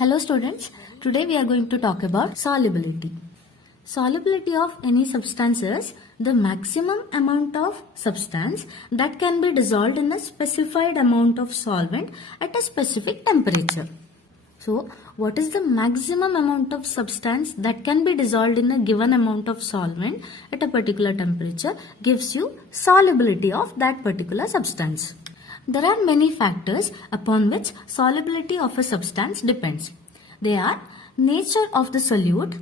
Hello students, today we are going to talk about solubility. Solubility of any substance is the maximum amount of substance that can be dissolved in a specified amount of solvent at a specific temperature. So, what is the maximum amount of substance that can be dissolved in a given amount of solvent at a particular temperature gives you solubility of that particular substance. There are many factors upon which solubility of a substance depends. They are nature of the solute,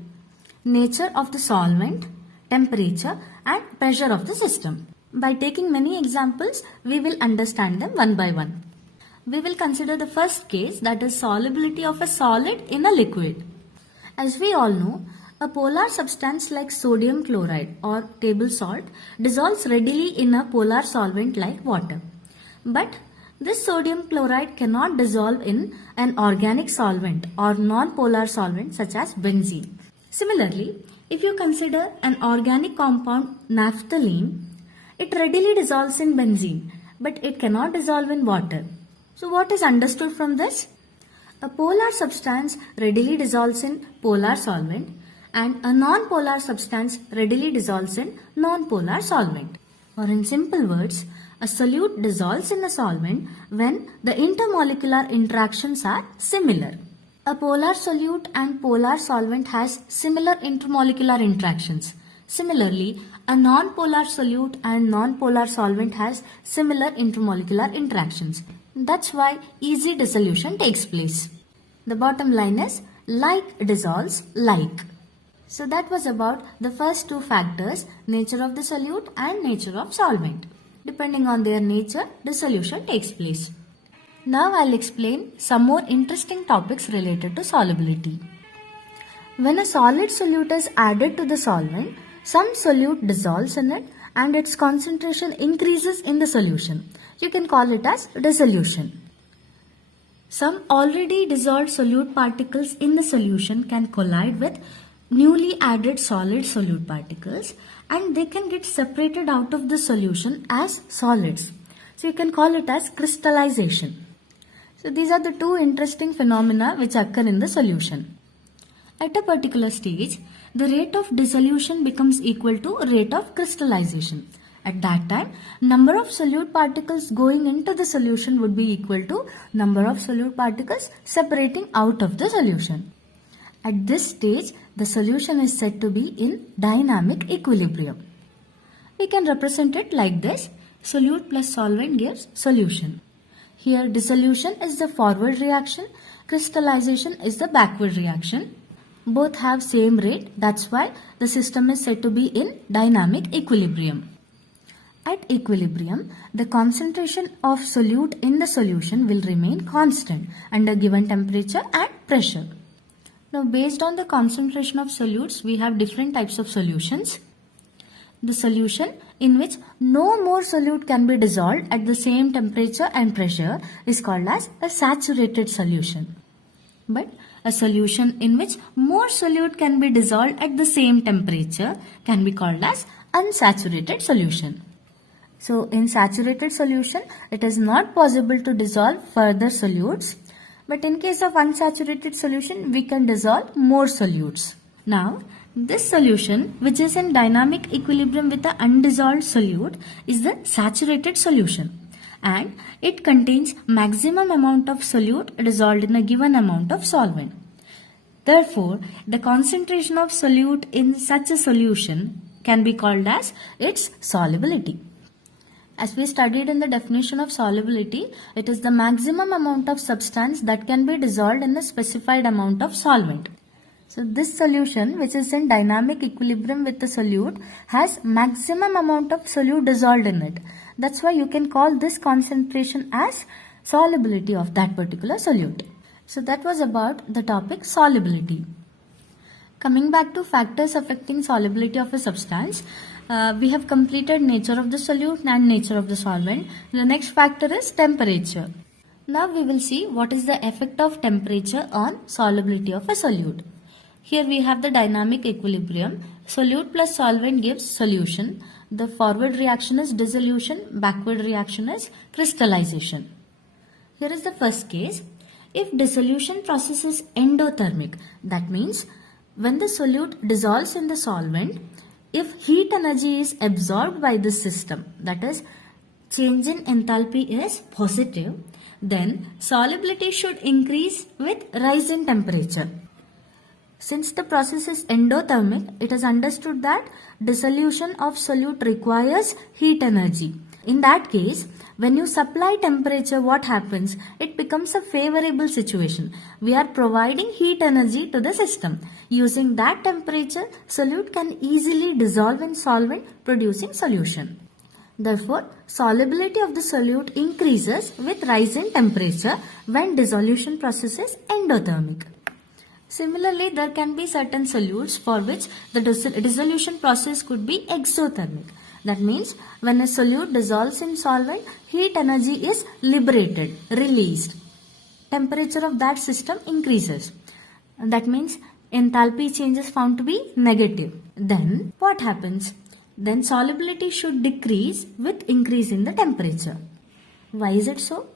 nature of the solvent, temperature and pressure of the system. By taking many examples, we will understand them one by one. We will consider the first case, that is solubility of a solid in a liquid. As we all know, a polar substance like sodium chloride or table salt dissolves readily in a polar solvent like water. But this sodium chloride cannot dissolve in an organic solvent or non-polar solvent such as benzene. Similarly, if you consider an organic compound naphthalene, it readily dissolves in benzene, but it cannot dissolve in water. So what is understood from this? A polar substance readily dissolves in polar solvent and a non-polar substance readily dissolves in non-polar solvent. Or in simple words, a solute dissolves in a solvent when the intermolecular interactions are similar. A polar solute and polar solvent has similar intermolecular interactions. Similarly, a non-polar solute and non-polar solvent has similar intermolecular interactions. That's why easy dissolution takes place. The bottom line is like dissolves like. So that was about the first two factors, nature of the solute and nature of solvent. Depending on their nature, dissolution takes place. Now I'll explain some more interesting topics related to solubility. When a solid solute is added to the solvent, some solute dissolves in it and its concentration increases in the solution. You can call it as dissolution. Some already dissolved solute particles in the solution can collide with newly added solid solute particles and they can get separated out of the solution as solids. So you can call it as crystallization. So these are the two interesting phenomena which occur in the solution. At a particular stage, the rate of dissolution becomes equal to rate of crystallization. At that time, number of solute particles going into the solution would be equal to number of solute particles separating out of the solution. At this stage, the solution is said to be in dynamic equilibrium. We can represent it like this. Solute plus solvent gives solution. Here dissolution is the forward reaction, crystallization is the backward reaction. Both have same rate, that's why the system is said to be in dynamic equilibrium. At equilibrium, the concentration of solute in the solution will remain constant under given temperature and pressure. Now, based on the concentration of solutes, we have different types of solutions. The solution in which no more solute can be dissolved at the same temperature and pressure is called as a saturated solution. But a solution in which more solute can be dissolved at the same temperature can be called as unsaturated solution. So, in saturated solution, it is not possible to dissolve further solutes. But in case of unsaturated solution, we can dissolve more solutes. Now, this solution, which is in dynamic equilibrium with the undissolved solute, is the saturated solution. And it contains maximum amount of solute dissolved in a given amount of solvent. Therefore, the concentration of solute in such a solution can be called as its solubility. As we studied in the definition of solubility, it is the maximum amount of substance that can be dissolved in a specified amount of solvent. So this solution, which is in dynamic equilibrium with the solute, has maximum amount of solute dissolved in it. That's why you can call this concentration as solubility of that particular solute. So that was about the topic solubility. Coming back to factors affecting solubility of a substance, we have completed nature of the solute and nature of the solvent. The next factor is temperature. Now we will see what is the effect of temperature on solubility of a solute. Here we have the dynamic equilibrium. Solute plus solvent gives solution. The forward reaction is dissolution, backward reaction is crystallization. Here is the first case. if dissolution process is endothermic, that means when the solute dissolves in the solvent, if heat energy is absorbed by the system, that is change in enthalpy is positive, then solubility should increase with rise in temperature. Since the process is endothermic, it is understood that dissolution of solute requires heat energy. In that case, when you supply temperature, what happens? It becomes a favorable situation. We are providing heat energy to the system. Using that temperature, solute can easily dissolve in solvent, producing solution. Therefore, solubility of the solute increases with rise in temperature when dissolution process is endothermic. Similarly, there can be certain solutes for which the dissolution process could be exothermic. That means when a solute dissolves in solvent, heat energy is liberated, released. Temperature of that system increases. That means enthalpy change is found to be negative. Then what happens? Then solubility should decrease with increase in the temperature. Why is it so?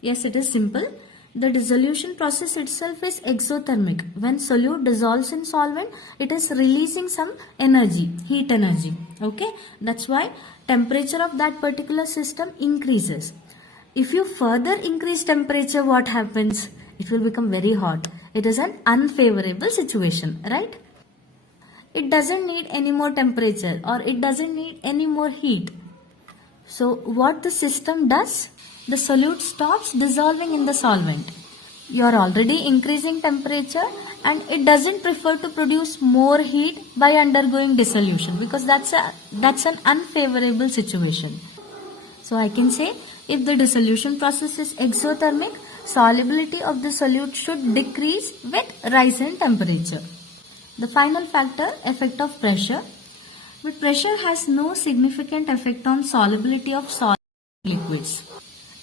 Yes, it is simple. The dissolution process itself is exothermic. When solute dissolves in solvent, it is releasing some energy, heat energy. Okay, that's why temperature of that particular system increases. If you further increase temperature, what happens? It will become very hot. It is an unfavorable situation, right? It doesn't need any more temperature or it doesn't need any more heat. So what the system does? The solute stops dissolving in the solvent. You are already increasing temperature and it doesn't prefer to produce more heat by undergoing dissolution because that's an unfavorable situation. So I can say if the dissolution process is exothermic, solubility of the solute should decrease with rise in temperature. The final factor, effect of pressure. But pressure has no significant effect on solubility of solid liquids.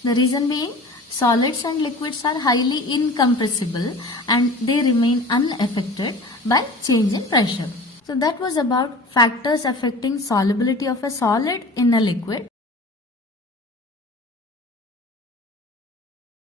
The reason being, solids and liquids are highly incompressible and they remain unaffected by change in pressure. So that was about factors affecting solubility of a solid in a liquid.